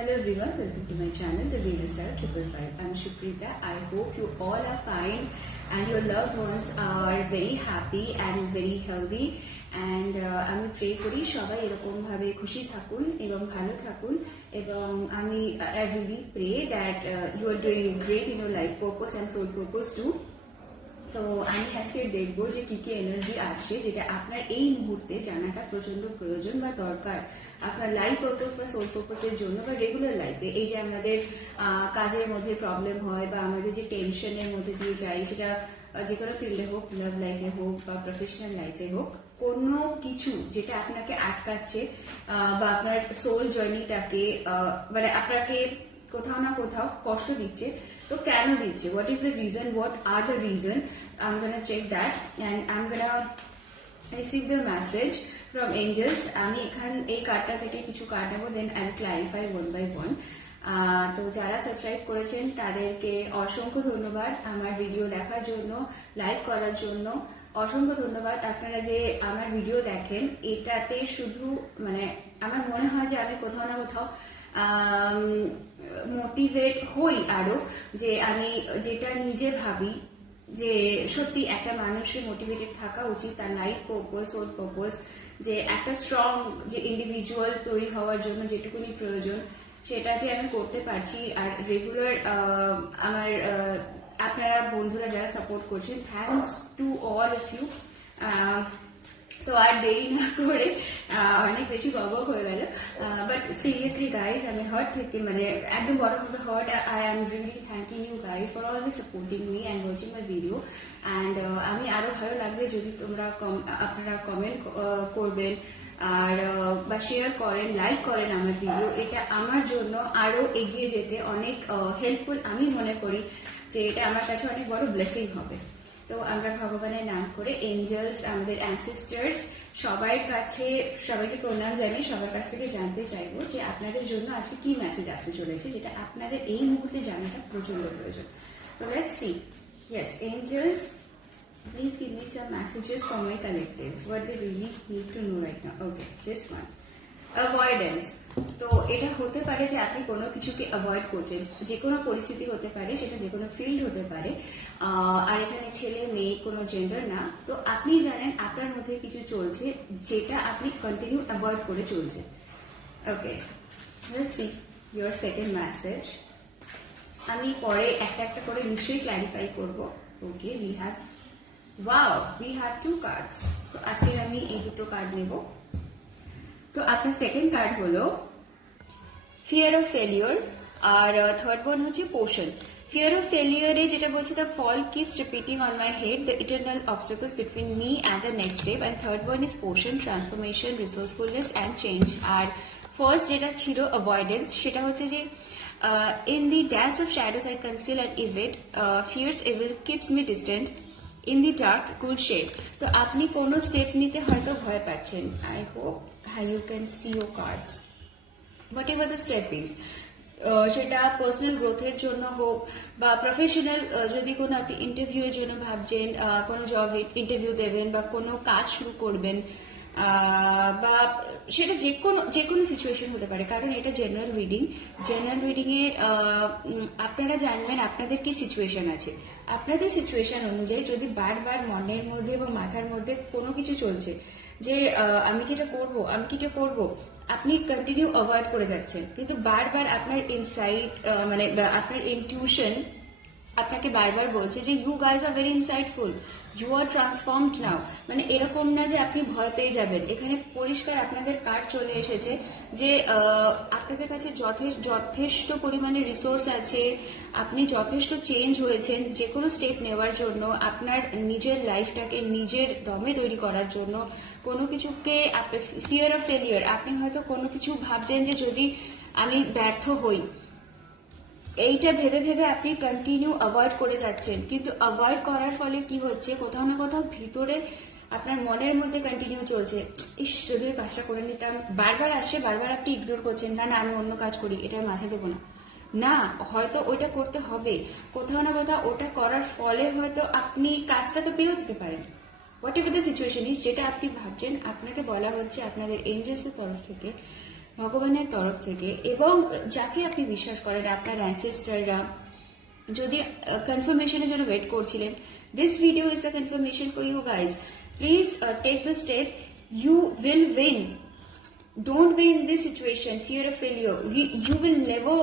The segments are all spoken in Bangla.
Hello everyone, welcome to my channel, The Venus Star 555. I'm Shukrita. I hope you all are fine and your loved ones are very happy and very healthy. And আমি প্রে করি সবাই এরকম ভাবে খুশি থাকুন এবং ভালো থাকুন এবং আমি I really pray that you are doing great in your life purpose and soul purpose too. তো আমি আজকে দেখবো যে কি কি এনার্জি আসছে যেটা আপনার এই মুহূর্তে জানাটা প্রচন্ড প্রয়োজন বা দরকার আপনার লাইফ পারপাস বা সোল পারপাসের জন্য বা রেগুলার লাইফে। এই যে আমাদের কাজের মধ্যে প্রবলেম হয় বা আমাদের যে টেনশনের মধ্যে দিয়ে যাই, সেটা যে কোনো ফিল্ডে হোক, লাভ লাইফে হোক বা প্রফেশনাল লাইফে হোক, কোনো কিছু যেটা আপনাকে আটকাচ্ছে বা আপনার সোল জার্নিটাকে মানে আপনাকে কোথাও না কোথাও কষ্ট দিচ্ছে, তো কেন দিচ্ছে, what is the reason, what are the reason, I'm gonna check that and I'm gonna receive the message from angels. আমি এখান এই কার্ডটা থেকে কিছু কার্ড নেবো, দেন I'll clarify one by one. তো যারা সাবস্ক্রাইব করেছেন তাদেরকে অসংখ্য ধন্যবাদ আমার ভিডিও দেখার জন্য, লাইক করার জন্য অসংখ্য ধন্যবাদ। আপনারা যে আমার ভিডিও দেখেন, এটাতে শুধু মানে আমার মনে হয় যে আমি কোথাও না কোথাও মোটিভেট হই আরো, যে আমি যেটা নিজে ভাবি যে সত্যি একটা মানুষকে মোটিভেটেড থাকা উচিত তার লাইফ পারপাস, সোল পারপাস, যে একটা স্ট্রং যে ইন্ডিভিজুয়াল তৈরি হওয়ার জন্য যেটুকুনি প্রয়োজন সেটা যে আমি করতে পারছি। আর রেগুলার আমার আপনারা বন্ধুরা যারা সাপোর্ট করছেন, thanks to all of you. তো আর দেরি না করে অনেক বেশি বকবক হয়ে গেল, বাট সিরিয়াসলি গাইজ আমি হার্ট থেকে মানে একদম bottom of the heart I am really thanking you guys for always supporting me and watching my video. And আমি আরো ভালো লাগবে যদি তোমরা আপনারা কমেন্ট করবেন আর বা শেয়ার করেন, লাইক করেন আমার ভিডিও। এটা আমার জন্য আরো এগিয়ে যেতে অনেক হেল্পফুল আমি মনে করি, যে এটা আমার কাছে অনেক বড় ব্লেসিং হবে। তো আমরা ভগবানের নাম করে এঞ্জেলস, আমাদের অ্যানসেস্টার্স সবার কাছে সবাইকে প্রণাম জানিয়ে সবার কাছ থেকে জানতে চাইবো যে আপনাদের জন্য আজকে কি মেসেজ আসতে চলেছে যেটা আপনাদের এই মুহূর্তে জানাটা প্রচন্ড প্রয়োজন। তো let's see. Yes angels, please give me some messages for my collectives, what they really need to know right now. Okay, this one. Avoidance. তো এটা হতে পারে যে আপনি কোনো কিছুকে অ্যাভয়েড করছেন, যে কোনো পরিস্থিতি হতে পারে, সেটা যে কোনো ফিল্ড হতে পারে। আর এখানে ছেলে মেয়ে কোনো জেন্ডার না। তো আপনি জানেন আপনার মধ্যে কিছু চলছে যেটা আপনি কন্টিনিউ অ্যাভয়েড করে চলছেন। Okay, let's see your second message. আমি পরে একটা একটা করে নিশ্চয়ই ক্ল্যারিফাই করব। Okay, we have two cards. তো আজকে আমি এই দুটো কার্ড নেব। তো আপনার সেকেন্ড কার্ড হলো ফিয়ার অফ ফেলিওর, আর থার্ড ওয়ান হচ্ছে পোর্শন। ফিয়ার অফ ফেলিওরে যেটা বলছে, the fall keeps repeating on my head, the eternal obstacles between me and the next step, and third one is portion, transformation, রিসোর্সফুলনেস and change. আর ফার্স্ট যেটা ছিল অ্যাভয়েডেন্স, সেটা হচ্ছে যে in the dance of shadows I conceal and evade, fierce evil keeps me distant in the dark cool shade. তো আপনি কোনো স্টেপ নিতে হয়তো ভয় পাচ্ছেন। I hope you can see your cards, whatever the step is, সেটা পার্সোনাল গ্রোথের জন্য হোক বা প্রফেশনাল, যদি কোনো আপনি ইন্টারভিউ এর জন্য ভাবছেন, কোনো জব ইন্টারভিউ দেবেন বা কোনো কাজ শুরু করবেন, বা সেটা যে কোনো সিচুয়েশন হতে পারে, কারণ এটা জেনারেল রিডিং এ আপনারা জানবেন আপনাদের কি সিচুয়েশন আছে। আপনাদের সিচুয়েশন অনুযায়ী যদি বারবার মনের মধ্যে এবং মাথার মধ্যে কোনো কিছু চলছে যে আমি কি এটা করবো, আপনি কন্টিনিউ অ্যাভয়েড করে যাচ্ছেন, কিন্তু বারবার আপনার ইনসাইট মানে আপনার ইনটিউশন আপনাকে বারবার বলছে যে you guys are very insightful, you are transformed now. মানে এরকম না যে আপনি ভয় পেয়ে যাবেন। এখানে পরিষ্কার আপনাদের কার্ড চলে এসেছে যে আপনাদের কাছে যথেষ্ট পরিমাণে রিসোর্স আছে, আপনি যথেষ্ট চেঞ্জ হয়েছেন যে কোনো স্টেপ নেওয়ার জন্য, আপনার নিজের লাইফটাকে নিজের দমে তৈরি করার জন্য। কোনো কিছুকে ফিয়ার অফ ফেলিয়ার, আপনি হয়তো কোনো কিছু ভাবছেন যে যদি আমি ব্যর্থ হই, এইটা ভেবে আপনি কন্টিনিউ অ্যাভয়েড করে যাচ্ছেন, কিন্তু অ্যাভয়েড করার ফলে কি হচ্ছে, কোথাও না কোথাও ভিতরে আপনার মনের মধ্যে কন্টিনিউ চলছে, ইস যদি কাজটা করে নিতাম, বারবার আসে, বারবার আপনি ইগনোর করছেন, না আমি অন্য কাজ করি, এটা মাথা দেবো না, হয়তো ওইটা করতে হবে, কোথাও না কোথাও ওটা করার ফলে হয়তো আপনি কাজটা তো পেয়েও যেতে পারেন। What ever the situation is, যেটা আপনি ভাবছেন, আপনাকে বলা হচ্ছে আপনাদের এঞ্জেলসের তরফ থেকে ভগবানের তরফ থেকে এবং যাকে আপনি বিশ্বাস করেন, আপনার অ্যানসেস্টাররা যদি কনফার্মেশনের জন্য ওয়েট করছিলেন, this video is the confirmation for you guys. Please take the step, you will win. Don't be in this situation, fear of failure. You will never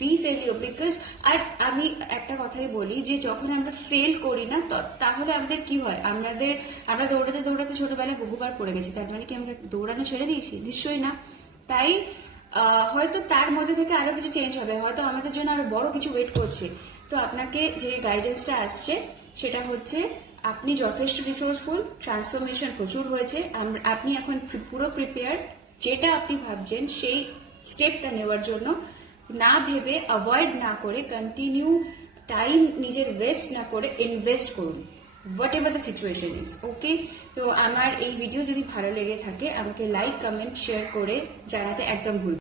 be failure because আর আমি একটা কথাই বলি যে যখন আমরা ফেল করি না তাহলে আমাদের কি হয়, আমরা দৌড়াতে দৌড়াতে ছোটবেলায় বহুবার পড়ে গেছি, তার মানে কি আমরা দৌড়ানো ছেড়ে দিয়েছি? নিশ্চয়ই না। তাই হয়তো তার মধ্যে থেকে আরো কিছু চেঞ্জ হবে, হয়তো আমাদের জন্য আরো বড় কিছু ওয়েট করছে। তো আপনাকে যে গাইডেন্সটা আসছে সেটা হচ্ছে আপনি যথেষ্ট রিসোর্সফুল, ট্রান্সফরমেশন প্রচুর হয়েছে, আপনি এখন পুরো প্রিপেয়ার। যেটা আপনি ভাবছেন সেই স্টেপটা নেওয়ার জন্য না ভেবে, অ্যাভয়েড না করে, কন্টিনিউ টাইম নিজের ওয়েস্ট না করে ইনভেস্ট করুন, whatever the situation is. Okay, তো আমার এই ভিডিও যদি ভালো লেগে থাকে আমাকে লাইক, কমেন্ট, শেয়ার করে জানাতে একদম ভুল